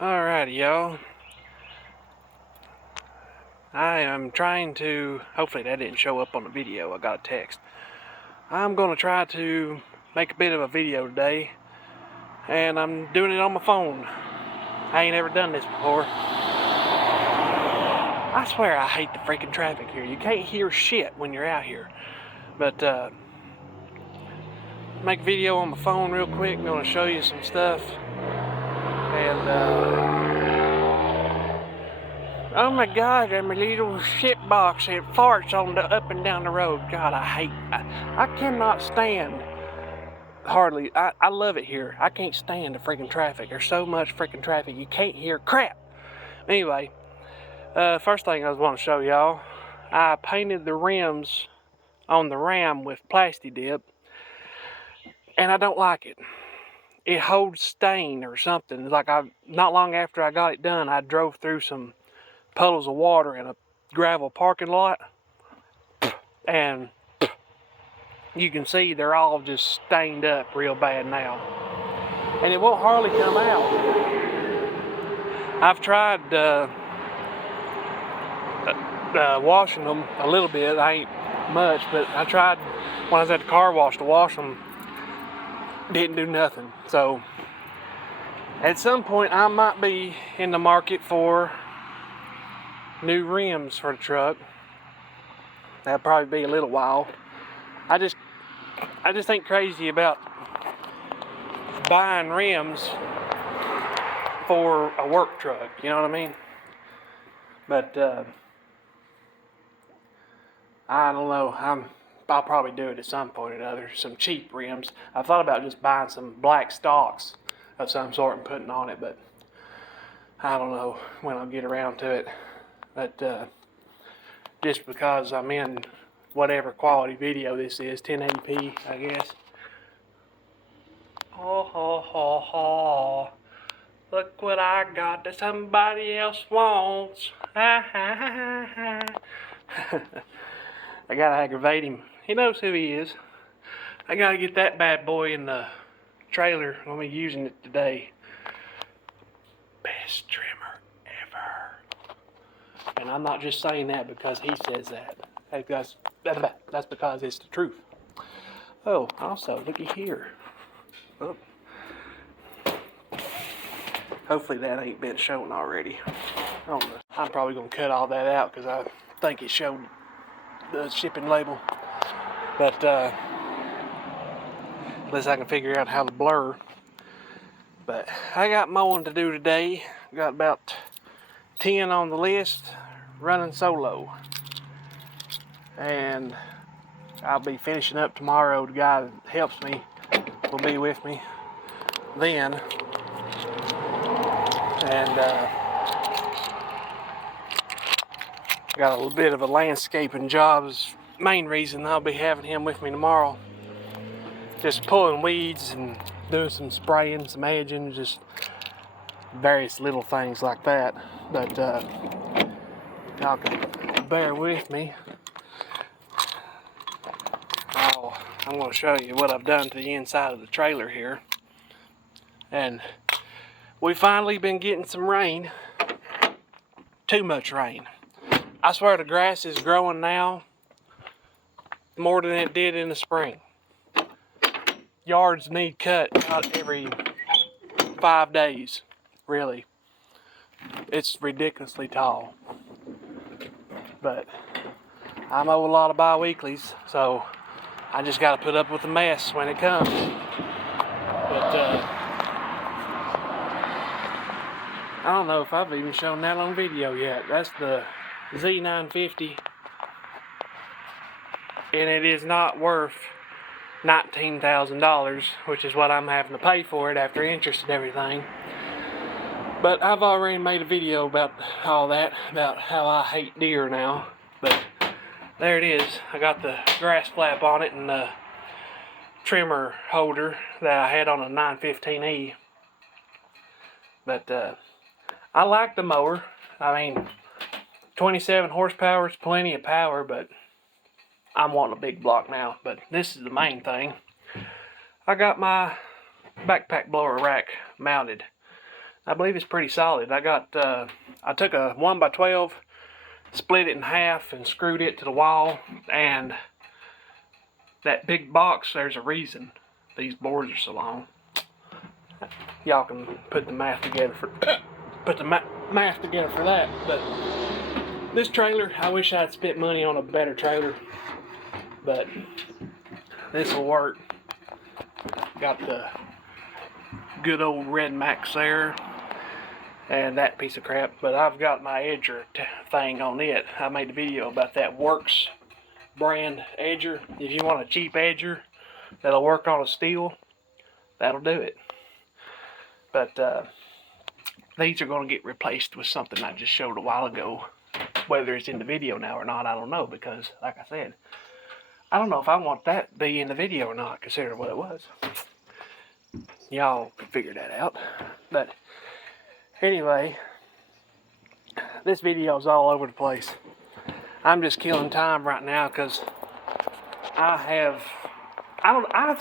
Alrighty, y'all. I am trying to, hopefully that didn't show up on the video, I got a text. I'm going to try to make a bit of a video today, and I'm doing it on my phone. I ain't ever done this before. I swear I hate the freaking traffic here. You can't hear shit when you're out here. But, make a video on my phone real quick. I'm going to show you some stuff. And, oh my God, I'm a little shit box. It farts on the up and down the road. God, I cannot stand hardly. I love it here. I can't stand the freaking traffic. There's so much freaking traffic. You can't hear crap. Anyway, first thing I was want to show y'all, I painted the rims on the Ram with plasti dip, and I don't like it. It holds stain or something. Like not long after I got it done, I drove through some puddles of water in a gravel parking lot, and you can see they're all just stained up real bad now, and it won't hardly come out. I've tried washing them a little bit. I ain't much, but I tried when I was at the car wash to wash them. Didn't do nothing. So at some point I might be in the market for new rims for the truck. That'll probably be a little while. I just ain't crazy about buying rims for a work truck, you know what I mean? But I don't know. I'll probably do it at some point or another. Some cheap rims. I thought about just buying some black stocks of some sort and putting on it, but I don't know when I'll get around to it. But just because I'm in whatever quality video this is, 1080p, I guess. Oh, look what I got that somebody else wants. I gotta aggravate him. He knows who he is. I gotta get that bad boy in the trailer. I'm gonna be using it today. Best trimmer ever. And I'm not just saying that because he says that. That's because it's the truth. Oh, also, looky here. Oh. Hopefully that ain't been shown already. I don't know. I'm probably gonna cut all that out because I think it showed the shipping label. But unless I can figure out how to blur. But I got mowing to do today. Got about 10 on the list, running solo. And I'll be finishing up tomorrow. The guy that helps me will be with me then. And got a little bit of a landscaping job. Is main reason I'll be having him with me tomorrow. Just pulling weeds and doing some spraying, some edging, just various little things like that. But y'all can bear with me. I'm going to show you what I've done to the inside of the trailer here. And we finally been getting some rain. Too much rain. I swear the grass is growing now more than it did in the spring. Yards need cut about every 5 days, really. It's ridiculously tall. But I mow a lot of bi-weeklies, so I just got to put up with the mess when it comes. But I don't know if I've even shown that on video yet. That's the Z950, and it is not worth $19,000, which is what I'm having to pay for it after interest and everything. But I've already made a video about all that, about how I hate Deere now. But there it is. I got the grass flap on it and the trimmer holder that I had on a 915E. But I like the mower. I mean, 27 horsepower is plenty of power, but I'm wanting a big block now. But this is the main thing. I got my backpack blower rack mounted. I believe it's pretty solid. I took a 1x12, split it in half, and screwed it to the wall. And that big box, there's a reason these boards are so long. Y'all can put the math together for math together for that. But this trailer, I wish I'd spent money on a better trailer, but this will work. Got the good old Redmax there and that piece of crap, but I've got my edger thing on it. I made a video about that Works brand edger. If you want a cheap edger that'll work on a Stihl, that'll do it. But these are going to get replaced with something I just showed a while ago. Whether it's in the video now or not, I don't know, because like I said, I don't know if I want that to be in the video or not, considering what it was. Y'all can figure that out. But anyway, this video is all over the place. I'm just killing time right now because I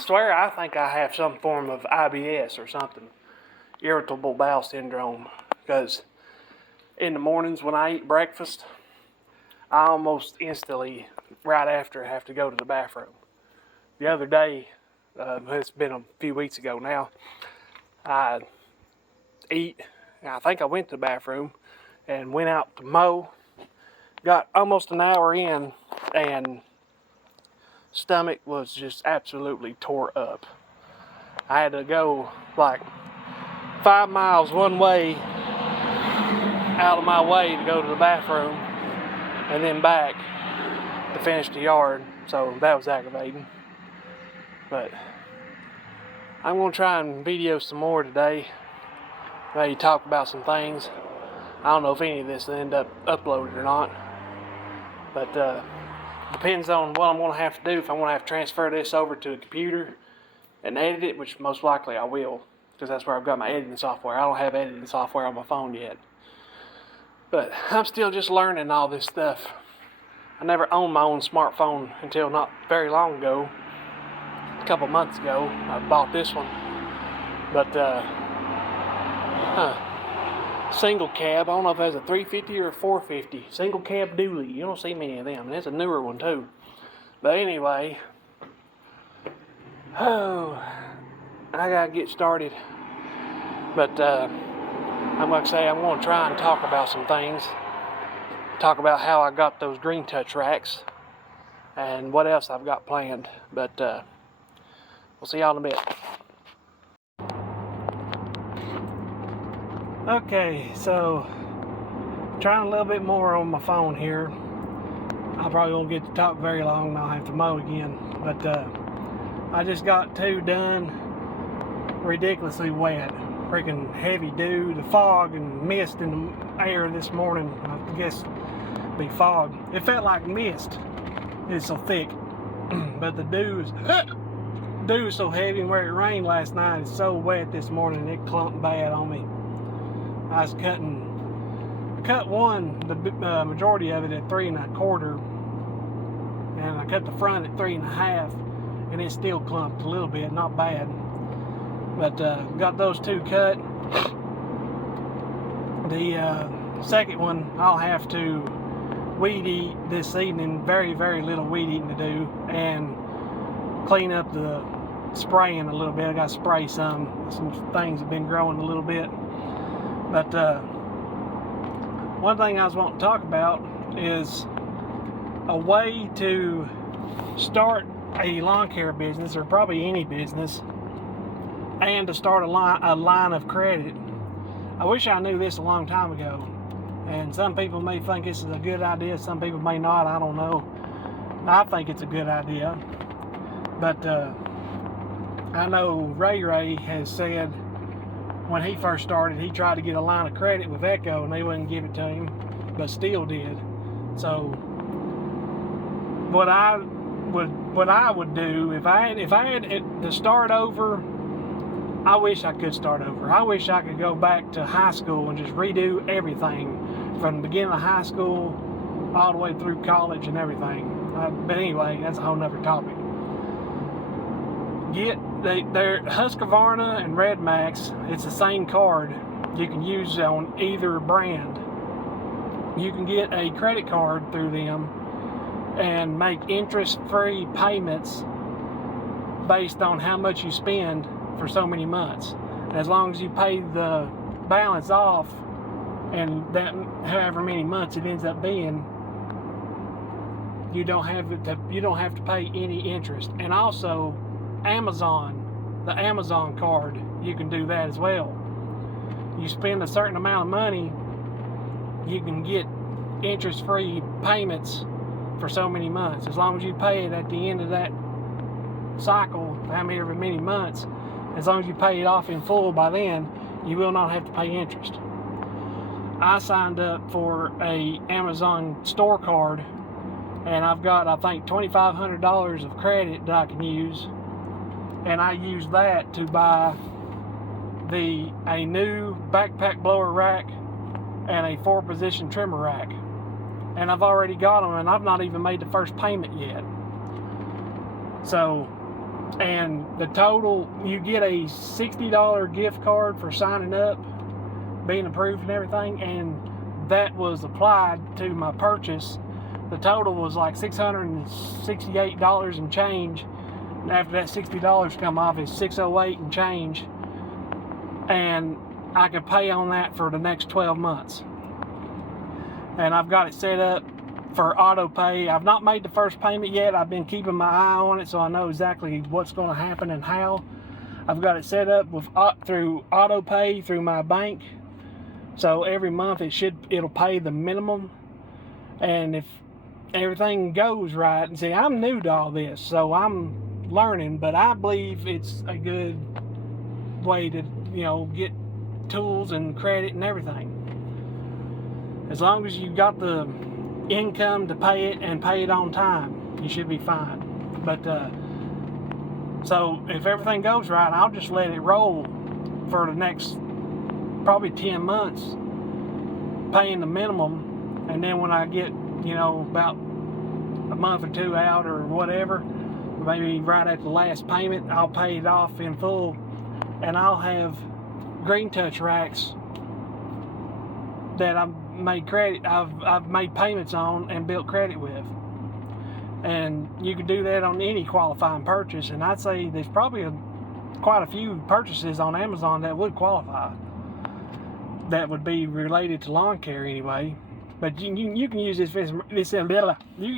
swear I think I have some form of IBS or something. Irritable bowel syndrome. Because in the mornings when I eat breakfast, I almost instantly, right after, have to go to the bathroom. The other day, it's been a few weeks ago now, I think I went to the bathroom and went out to mow. Got almost an hour in and stomach was just absolutely tore up. I had to go like 5 miles one way out of my way to go to the bathroom and then back to finish the yard, so that was aggravating. But I'm going to try and video some more today, maybe talk about some things. I don't know if any of this will end up uploaded or not, but depends on what I'm going to have to do. If I'm going to have to transfer this over to a computer and edit it, which most likely I will, because that's where I've got my editing software. I don't have editing software on my phone yet. But I'm still just learning all this stuff. I never owned my own smartphone until not very long ago. A couple months ago, I bought this one. But, single cab, I don't know if that's a 350 or a 450. Single cab dually, you don't see many of them. And it's a newer one too. But anyway, I gotta get started. But, I'm going to say I'm going to try and talk about some things. Talk about how I got those green touch racks. And what else I've got planned. But we'll see y'all in a bit. Okay, so trying a little bit more on my phone here. I probably won't get to talk very long and I'll have to mow again. But I just got 2 done. Ridiculously wet. Freaking heavy dew, the fog and mist in the air this morning. I guess be fog. It felt like mist. It's so thick, but the dew is so heavy, and where it rained last night, it's so wet this morning. It clumped bad on me. I cut one, the majority of it at 3 1/4, and I cut the front at 3 1/2, and it still clumped a little bit, not bad. But got those 2 cut. The second one I'll have to weed eat this evening. Very, very little weed eating to do, and clean up the spraying a little bit. I got to spray some things have been growing a little bit. But one thing I was wanting to talk about is a way to start a lawn care business, or probably any business, and to start a line of credit. I wish I knew this a long time ago, and some people may think this is a good idea, some people may not, I don't know. I think it's a good idea, but I know Ray has said when he first started, he tried to get a line of credit with Echo and they wouldn't give it to him, but Stihl did. So what I would do if I had to start over, I wish I could start over. I wish I could go back to high school and just redo everything from the beginning of high school all the way through college and everything. But anyway, that's a whole nother topic. They're Husqvarna and Redmax. It's the same card. you can use on either brand. You can get a credit card through them and make interest-free payments based on how much you spend for so many months. As long as you pay the balance off, and that however many months it ends up being, you don't have to pay any interest. And also Amazon, the Amazon card, you can do that as well. You spend a certain amount of money, you can get interest-free payments for so many months. As long as you pay it at the end of that cycle, however many months, as long as you pay it off in full by then, you will not have to pay interest. I signed up for a Amazon store card, and I've got, I think, $2,500 of credit that I can use, and I use that to buy a new backpack blower rack and a 4-position trimmer rack. And I've already got them, and I've not even made the first payment yet. So, and the total, you get a $60 gift card for signing up, being approved and everything, and that was applied to my purchase. The total was like $668 and change. And after that $60 come off, it's $608 and change. And I could pay on that for the next 12 months. And I've got it set up for auto pay. I've not made the first payment yet. I've been keeping my eye on it, so I know exactly what's going to happen and how. I've got it set up with through auto pay through my bank, so every month it'll pay the minimum. And if everything goes right, and see, I'm new to all this, so I'm learning, but I believe it's a good way to, you know, get tools and credit and everything. As long as you got the income to pay it and pay it on time, you should be fine. But so if everything goes right, I'll just let it roll for the next probably 10 months, paying the minimum, and then when I get, you know, about a month or two out or whatever, maybe right at the last payment, I'll pay it off in full, and I'll have green touch racks that I've made payments on and built credit with. And you can do that on any qualifying purchase, and I'd say there's probably quite a few purchases on Amazon that would qualify, that would be related to lawn care anyway. But you can use you can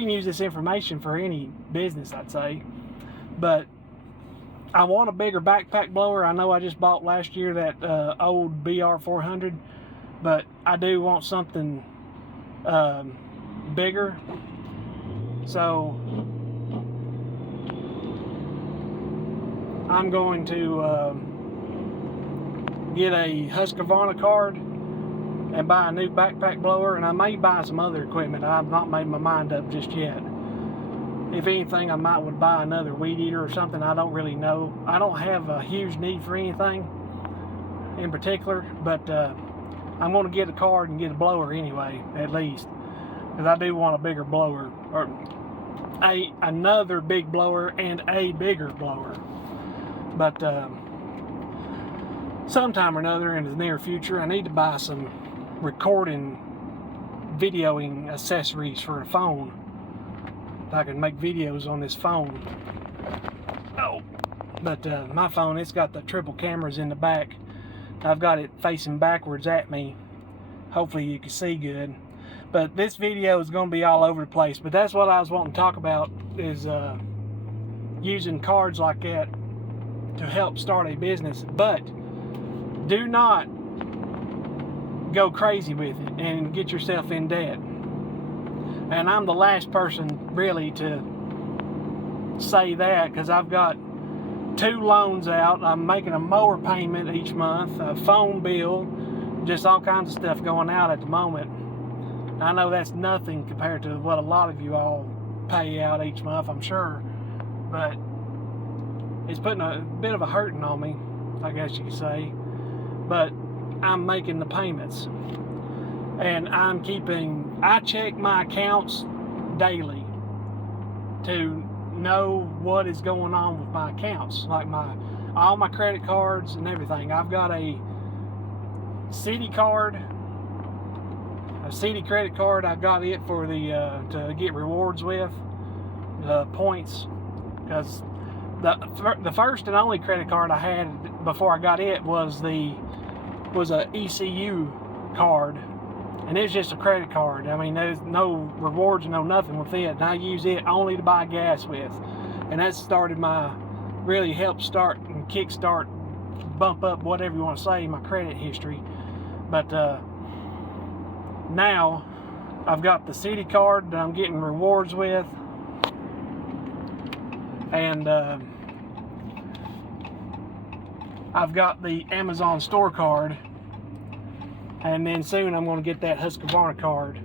use this information for any business, I'd say. But I want a bigger backpack blower. I know I just bought last year that old BR400, but I do want something bigger. So I'm going to get a Husqvarna card and buy a new backpack blower, and I may buy some other equipment. I've not made my mind up just yet. If anything, I would buy another weed eater or something. I don't really know. I don't have a huge need for anything in particular, but I'm going to get a card and get a blower anyway, at least, because I do want a bigger blower, or another big blower and a bigger blower. But sometime or another in the near future, I need to buy some recording, videoing accessories for a phone. I can make videos on this phone. Oh, but my phone, it's got the triple cameras in the back. I've got it facing backwards at me. Hopefully you can see good. But this video is going to be all over the place. But that's what I was wanting to talk about, is using cards like that to help start a business. But do not go crazy with it and get yourself in debt. And I'm the last person really to say that, because I've got 2 loans out. I'm making a mower payment each month, a phone bill, just all kinds of stuff going out at the moment. I know that's nothing compared to what a lot of you all pay out each month, I'm sure, but it's putting a bit of a hurting on me, I guess you could say. But I'm making the payments, and I check my accounts daily to know what is going on with my accounts, like all my credit cards and everything. I've got a city card, a city credit card. I got it for the to get rewards with the points, because the first and only credit card I had before I got it was a ECU card, and it's just a credit card. I mean, there's no rewards, no nothing with it, and I use it only to buy gas with, and that started really helped start and kickstart, bump up, whatever you want to say, my credit history. But now I've got the city card that I'm getting rewards with, and I've got the Amazon store card, and then soon I'm going to get that Husqvarna card,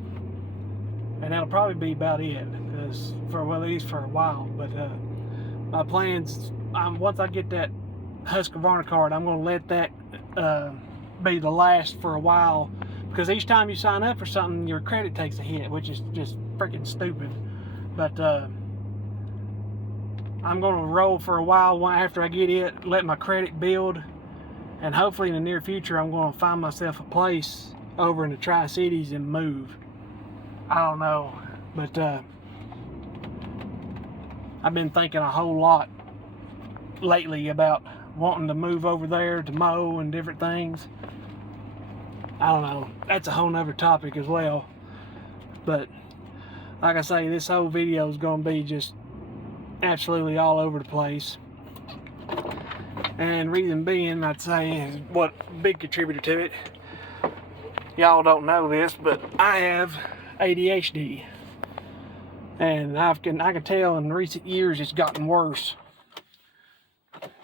and that'll probably be about it, because at least for a while. But my plans, once I get that Husqvarna card, I'm going to let that be the last for a while, because each time you sign up for something, your credit takes a hit, which is just freaking stupid. But I'm going to roll for a while after I get it, let my credit build, and hopefully in the near future I'm going to find myself a place over in the Tri-Cities and move. I don't know, but I've been thinking a whole lot lately about wanting to move over there to mow and different things. I don't know, that's a whole nother topic as well. But like I say, this whole video is going to be just absolutely all over the place, and reason being, I'd say, is what big contributor to it. Y'all don't know this, but I have ADHD, and I can tell in recent years it's gotten worse.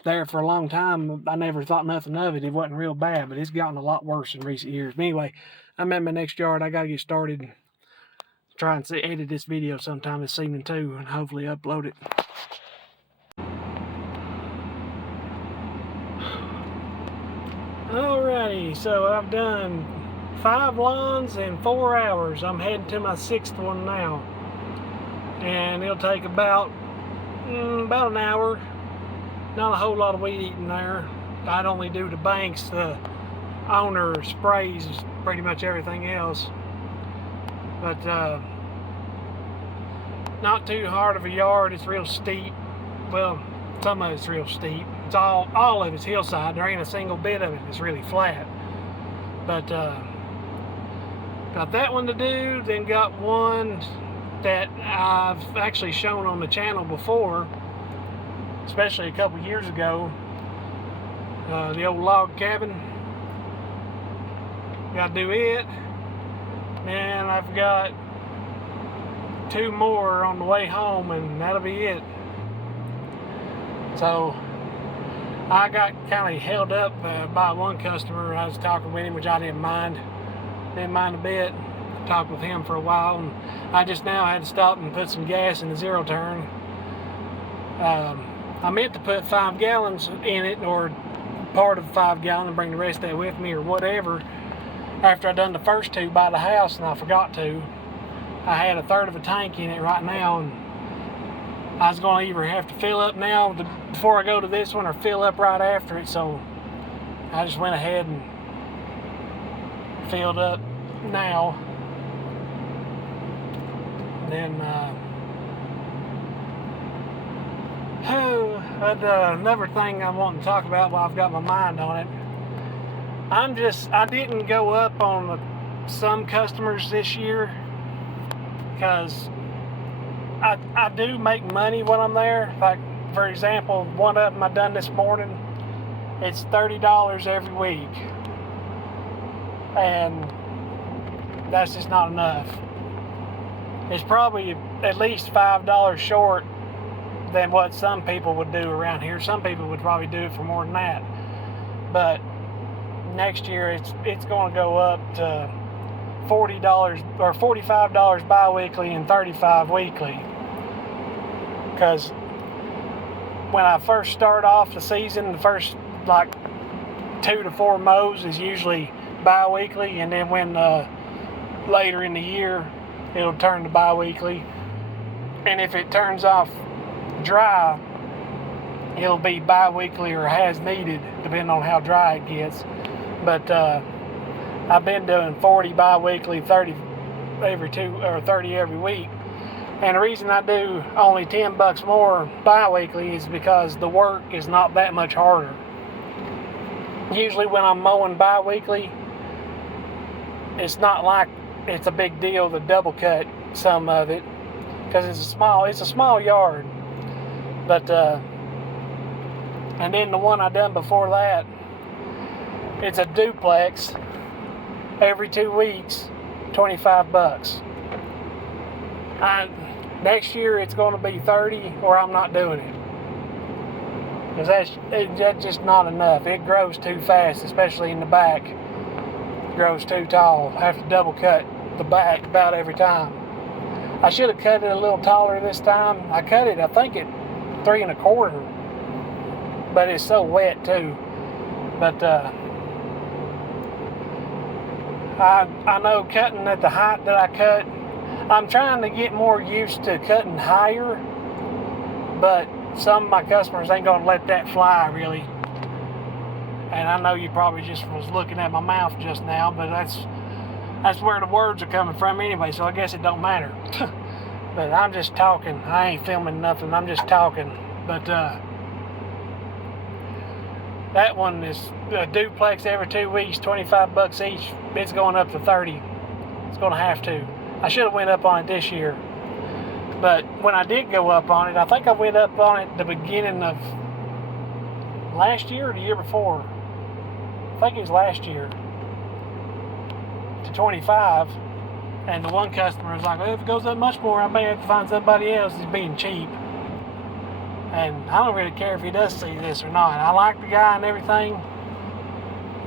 There for a long time, I never thought nothing of it. It wasn't real bad, but it's gotten a lot worse in recent years. But anyway, I'm at my next yard. I gotta get started. Try and edit this video sometime this evening too, and hopefully upload it. Alrighty, so I've done 5 lawns in 4 hours. I'm heading to my 6th one now, and it'll take about an hour. Not a whole lot of weed eating there. I'd only do the banks. The owner sprays pretty much everything else. But not too hard of a yard. It's real steep. Well, some of it's real steep. It's all of it's hillside. There ain't a single bit of it that's really flat. But got that one to do. Then got one that I've actually shown on the channel before, especially a couple years ago. The old log cabin. Got to do it. And I've got 2 more on the way home, and that'll be it. So I got kind of held up by one customer. I was talking with him, which I didn't mind a bit. Talked with him for a while, and I just now had to stop and put some gas in the 0 turn. I meant to put 5 gallons in it, or part of 5 gallon, and bring the rest of that with me or whatever, after I done the first 2 by the house, and I forgot to. I had a third of a tank in it right now, and I was going to either have to fill up now before I go to this one, or fill up right after it. So I just went ahead and filled up now. Then another thing I want to talk about while I've got my mind on it. I didn't go up on some customers this year, because I do make money when I'm there. Like, for example, one of them I done this morning, it's $30 every week, and that's just not enough. It's probably at least $5 short than what some people would do around here. Some people would probably do it for more than that. But next year it's going to go up to $40 or $45 bi-weekly and $35 weekly. Because when I first start off the season, the first like 2 to 4 mows is usually bi-weekly, and then when later in the year it'll turn to bi-weekly, and if it turns off dry, it'll be bi-weekly or as needed, depending on how dry it gets. But I've been doing 40 bi-weekly, 30 every 30 every week. And the reason I do only $10 more bi-weekly is because the work is not that much harder. Usually when I'm mowing bi-weekly, it's not like it's a big deal to double cut some of it, because it's a small yard. But and then the one I done before that, it's a duplex. Every 2 weeks, $25. Next year it's going to be 30, or I'm not doing it. Because that's just not enough. It grows too fast, especially in the back. It grows too tall. I have to double cut the back about every time. I should have cut it a little taller this time. I cut it, I think, at 3 1/4. But it's so wet too. But I know cutting at the height that I cut, I'm trying to get more used to cutting higher, but some of my customers ain't gonna let that fly really. And I know you probably just was looking at my mouth just now, but that's where the words are coming from anyway, so I guess it don't matter. But I'm just talking. I ain't filming nothing. I'm just talking. But that one is a duplex every 2 weeks, $25 each. It's going up to 30. It's going to have to. I should have went up on it this year. But when I did go up on it, I think I went up on it the beginning of last year or the year before. I think it was last year. To 25. And the one customer was like, well, if it goes up much more, I may have to find somebody else who's being cheap. And I don't really care if he does see this or not. I like the guy and everything.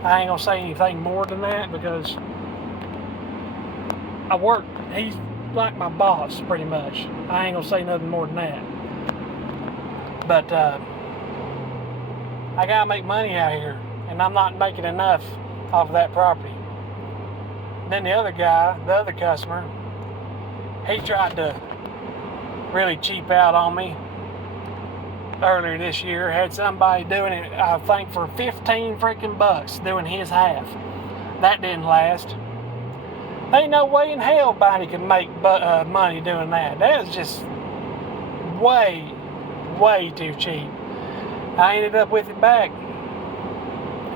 I ain't gonna say anything more than that because he's like my boss pretty much. I ain't gonna say nothing more than that. But I gotta make money out here, and I'm not making enough off of that property. Then the other guy, the other customer, he tried to really cheap out on me earlier this year. Had somebody doing it, I think, for 15 freaking bucks, doing his half. That didn't last. Ain't no way in hell Bonnie could make money doing that. That was just way, way too cheap. I ended up with it back.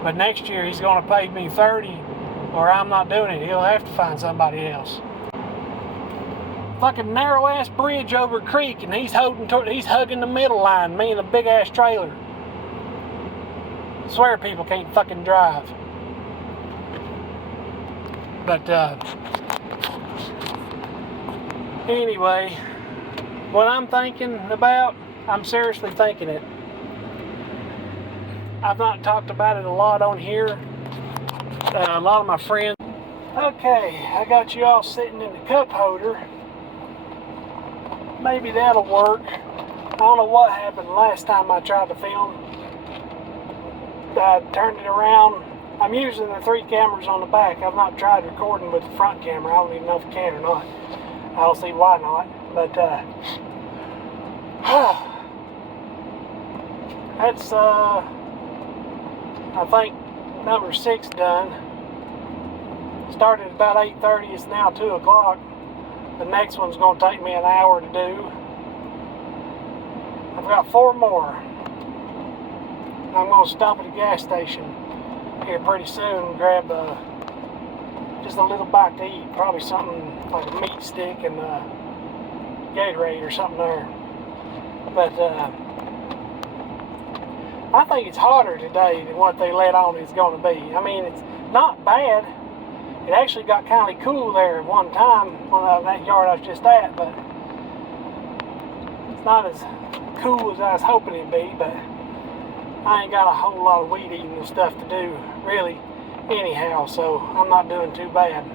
But next year he's going to pay me 30, or I'm not doing it. He'll have to find somebody else. Fucking narrow ass bridge over a creek, and he's hugging the middle line, me and a big ass trailer. I swear people can't fucking drive. But anyway, what I'm thinking about, I'm seriously thinking it. I've not talked about it a lot on here. A lot of my friends. Okay, I got you all sitting in the cup holder. Maybe that'll work. I don't know what happened last time I tried to film. I turned it around. I'm using the 3 cameras on the back. I've not tried recording with the front camera. I don't even know if it can or not. I don't see why not. But that's I think number 6 done. Started about 8:30. It's now 2 o'clock. The next one's going to take me an hour to do. I've got 4 more. I'm going to stop at a gas station here pretty soon and grab just a little bite to eat. Probably something like a meat stick and Gatorade or something there. But I think it's hotter today than what they let on it's going to be. I mean, it's not bad. It actually got kind of cool there at one time when that yard I was just at, but it's not as cool as I was hoping it'd be. But I ain't got a whole lot of weed eating and stuff to do, really, anyhow, so I'm not doing too bad.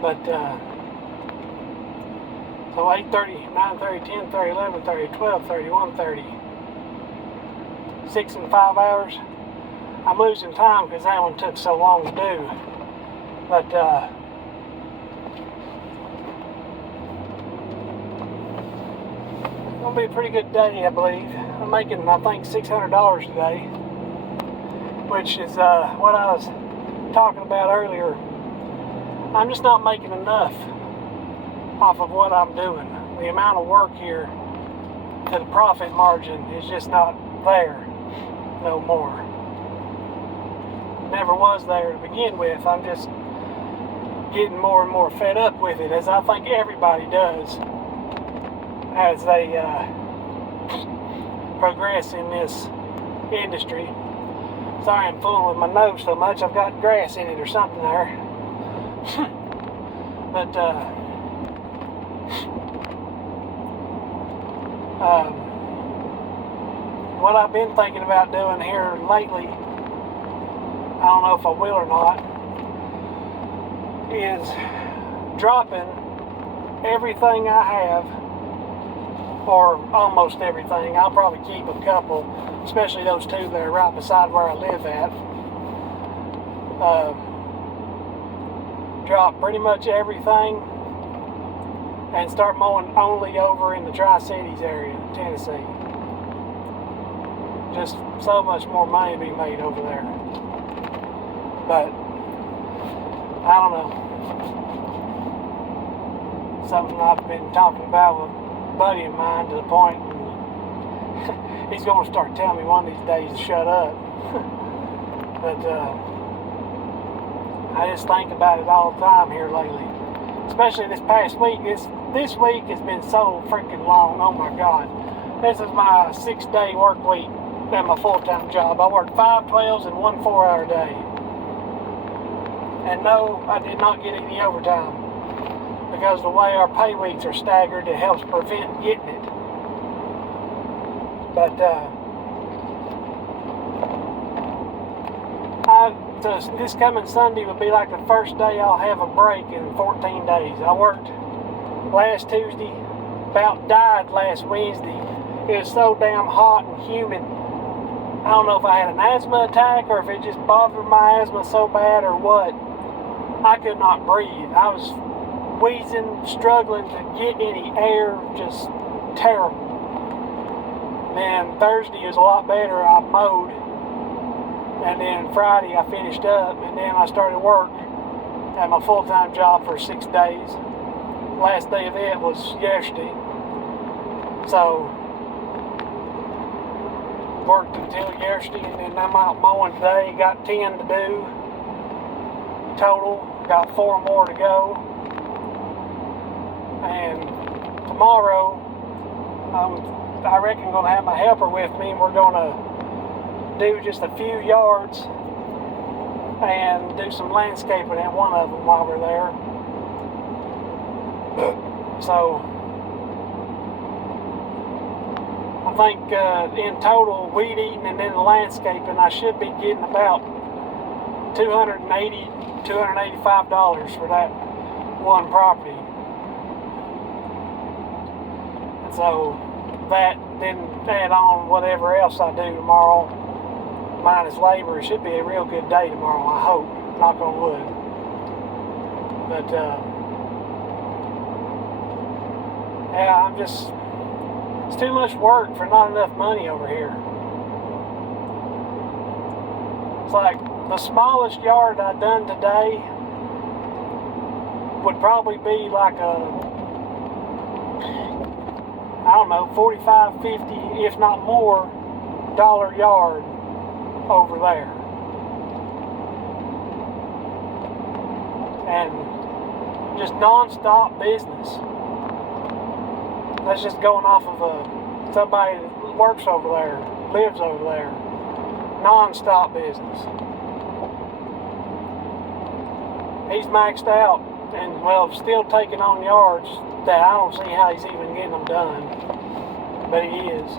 But so 8:30, 9:30, 10:30, 11:30, 12:30, 1:30, 6 and 5 hours. I'm losing time because that one took so long to do. But it's gonna be a pretty good day, I believe. I'm making, I think, $600 today, which is what I was talking about earlier, I'm just not making enough off of what I'm doing. The amount of work here to the profit margin is just not there no more. Never was there to begin with. I'm just getting more and more fed up with it, as I think everybody does as they progress in this industry. Sorry I'm fooling with my nose so much. I've got grass in it or something there. But what I've been thinking about doing here lately, I don't know if I will or not, is dropping everything I have, or almost everything. I'll probably keep a couple, especially those two that are right beside where I live at. Drop pretty much everything and start mowing only over in the Tri-Cities area, Tennessee. Just so much more money to be made over there. But I don't know. Something I've been talking about with a buddy of mine to the point he's going to start telling me one of these days to shut up. But I just think about it all the time here lately. Especially this past week. This week has been so freaking long. Oh my God. This is my 6-day work week at my full-time job. I work 5 12s and 1 4-hour day. And no, I did not get any overtime. Because the way our pay weeks are staggered, it helps prevent getting it. But this coming Sunday will be like the first day I'll have a break in 14 days. I worked last Tuesday, about died last Wednesday. It was so damn hot and humid. I don't know if I had an asthma attack or if it just bothered my asthma so bad or what. I could not breathe. I was wheezing, struggling to get any air, just terrible. Then Thursday was a lot better. I mowed. And then Friday I finished up, and then I started work at my full-time job for 6 days. Last day of it was yesterday. So, worked until yesterday, and then I'm out mowing today. Got 10 to do total. Got 4 more to go. And tomorrow, I reckon I'm going to have my helper with me, and we're going to do just a few yards and do some landscaping at one of them while we're there. So I think in total, weed eating and then the landscaping, I should be getting about $280, $285 for that one property. And so that, then add on whatever else I do tomorrow, minus labor, it should be a real good day tomorrow, I hope, knock on wood. But yeah, it's too much work for not enough money over here. It's like the smallest yard I done today would probably be like a, I don't know, 45, 50, if not more, dollar yard over there. And just non-stop business. That's just going off of somebody that works over there, lives over there. Non-stop business. He's maxed out and, well, still taking on yards that I don't see how he's even getting them done. But he is.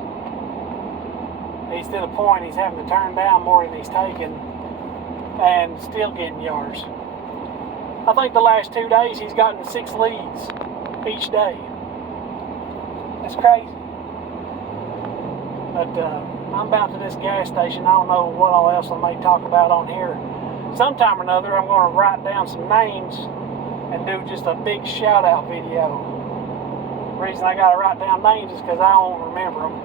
He's to the point he's having to turn down more than he's taking and still getting yards. I think the last 2 days he's gotten 6 leads each day. That's crazy. But I'm about to this gas station. I don't know what all else I may talk about on here. Sometime or another I'm going to write down some names and do just a big shout out video. The reason I got to write down names is because I don't remember them.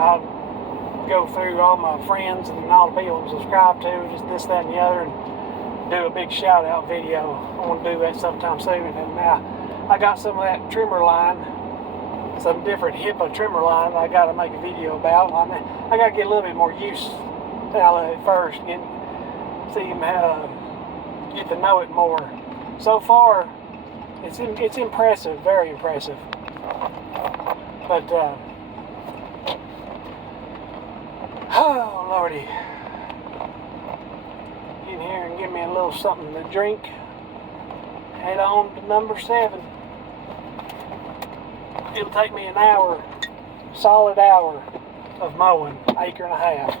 I go through all my friends and all the people I'm subscribed to, just this, that, and the other, and do a big shout out video. I want to do that sometime soon. And now I got some of that trimmer line, some different HIPAA trimmer line I got to make a video about. I got to get a little bit more use out of it first, get to know it more. So far, it's impressive, very impressive. But oh lordy, get in here and give me a little something to drink. Head on to number 7. It'll take me an hour, solid hour of mowing, 1.5 acres.